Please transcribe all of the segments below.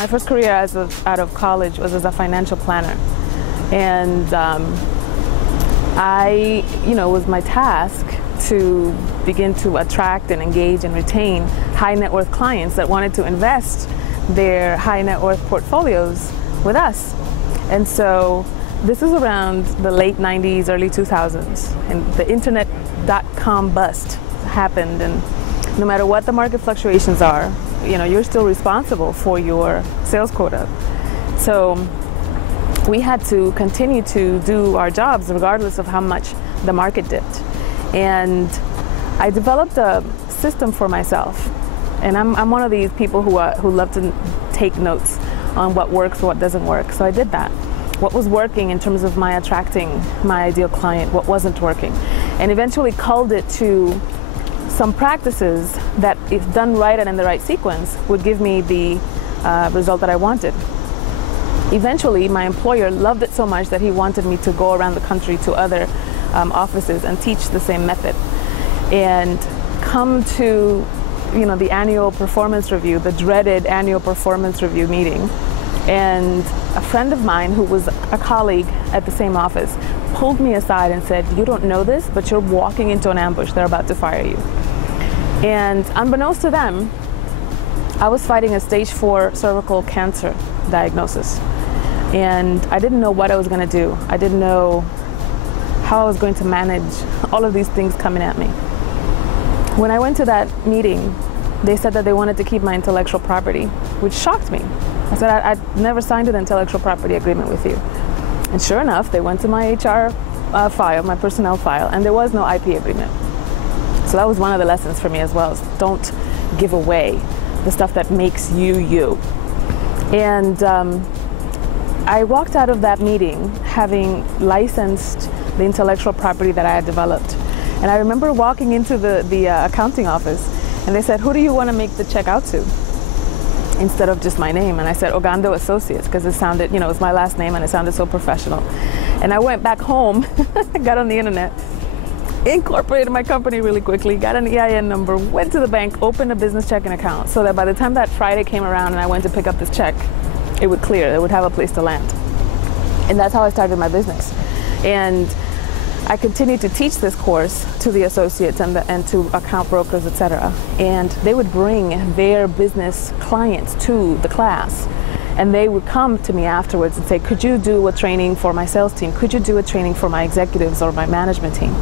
My first career out of college was as a financial planner. And it was my task to begin to attract and engage and retain high net worth clients that wanted to invest their high net worth portfolios with us. And so this is around the late 90s, early 2000s, and the internet.com bust happened. And no matter what the market fluctuations are, you're still responsible for your sales quota. So we had to continue to do our jobs regardless of how much the market dipped. And I developed a system for myself. And I'm one of these people who love to take notes on what works, what doesn't work. So I did that. What was working in terms of my attracting my ideal client, what wasn't working, and eventually culled it to some practices that, if done right and in the right sequence, would give me the result that I wanted. Eventually, my employer loved it so much that he wanted me to go around the country to other offices and teach the same method. And come to the annual performance review, the dreaded annual performance review meeting. And a friend of mine who was a colleague at the same office pulled me aside and said, "You don't know this, but you're walking into an ambush. They're about to fire you." And unbeknownst to them, I was fighting a stage 4 cervical cancer diagnosis. And I didn't know what I was going to do. I didn't know how I was going to manage all of these things coming at me. When I went to that meeting, they said that they wanted to keep my intellectual property, which shocked me. I said, I'd never signed an intellectual property agreement with you. And sure enough, they went to my HR file, my personnel file, and there was no IP agreement. So that was one of the lessons for me as well, is don't give away the stuff that makes you, you. And I walked out of that meeting having licensed the intellectual property that I had developed. And I remember walking into the accounting office, and they said, "Who do you want to make the check out to?" Instead of just my name. And I said Ogando Associates, because it sounded, it was my last name and it sounded so professional. And I went back home, got on the internet, incorporated my company really quickly, got an EIN number, went to the bank, opened a business checking account, so that by the time that Friday came around and I went to pick up this check, it would clear, it would have a place to land. And that's how I started my business. And I continued to teach this course to the associates and to account brokers, etc. And they would bring their business clients to the class. And they would come to me afterwards and say, "Could you do a training for my sales team? Could you do a training for my executives or my management team?"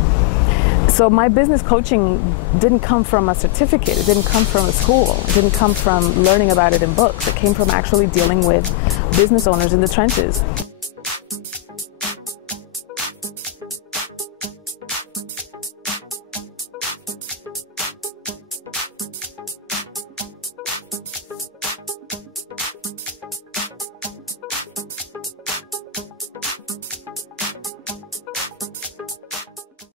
So my business coaching didn't come from a certificate. It didn't come from a school. It didn't come from learning about it in books. It came from actually dealing with business owners in the trenches.